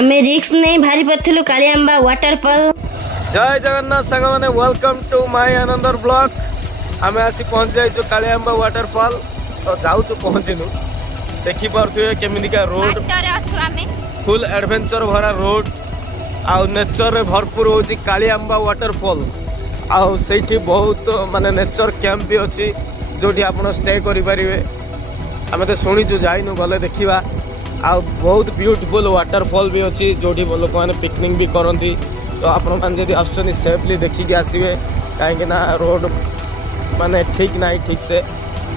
आमे रिक्स नहीं भारी पड़थिलु कालियाम्बा वाटरफॉल। जय जगन्नाथ सांग माने welcome to my another blog. आमे आसी पहुंच जाइछु कालियाम्बा वाटरफॉल। तो जाऊ तो पहुंचिनु देखि परथुए केमिनिका रोड फुल एडवेंचर भरा रोड आउ नेचर रे भरपूर होची कालियाम्बा वाटरफॉल। आउ सेठी बहुत माने नेचर कैंप भी अछि जोठी आपण स्टे करि परिबे। आमे तो सुनिछु जाइनु गले देखिबा। आउ बहुत ब्यूटीफुल वाटरफॉल भी अच्छी जोटी लोक मैंने पिकनिक भी करती। तो आपण मैंने जब आसुनी सेफली देखिकी आसवे कहीं रोड माने ठीक ना ठीक से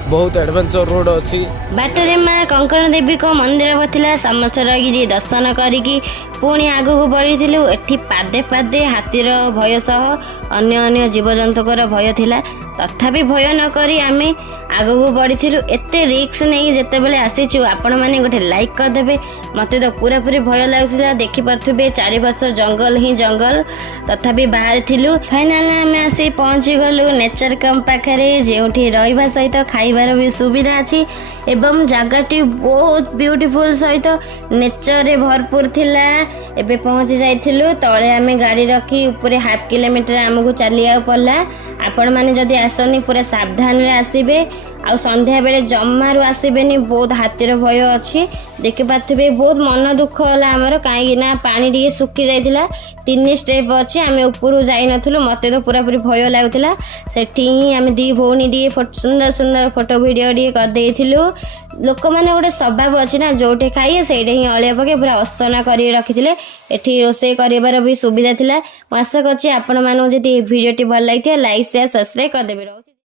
बहुत एडवेंचर रोड अच्छी। बाटरे माँ कंकण देवी को मंदिर बथिला समथरगिरी दर्शन करिकी पुणी आगू बढ़ी एठी पादे पादे हाथीर भय सह अन्य अन्य जीवजंतुकर भय थिला। तथापि भय नक आमे आगू बढ़ी एते रिक्स नहीं जिते बेले आसीचु आपण मैंने गोटे लाइक करदे। मत तो पूरा पूरी भय लगुला देखिपे चारिपार्श्व जंगल ही जंगल तथापि बाहर थिलु। फाइनाल आम आसी पहुँची गलु नेचर कैंप पाखे जो रहा सहित खाइबार भी सुविधा अच्छी एवं जगहटी बहुत ब्यूटीफुल सहित नेचर रे भरपूर थिला। एबे पहुँची जाइथिलु तले आमे गाड़ी रखी ऊपर हाफ किलोमीटर आमको चलिया पड़ला। आपण मैंने जदि आसनी पूरा सावधान रे आसीबे आ संध्या बेले जमारू आसबेनी बहुत हाथीर भय अच्छी देखि पाथे। बहुत मन दुख होला आमर कहीं पानी टी सुखी जाइथिला 3 स्टेप अच्छी आम ऊपर जाई नथुलु। मते तो पूरा पूरी भय लागुला सेठी ही आम दी भौणी टी सुंदर सुंदर फोटो वीडियो टी कर देइथिलु। लोक मैंने गोटे स्वभाव अच्छी ना जोटे खाइए से ही अलिया पके पूरा असना कर रखिते। एठी रोषे कर भी सुविधा थिला। आशा करछि आपण मानू जदि वीडियो टी भल लगी लाइक शेयर सब्सक्राइब कर देबे।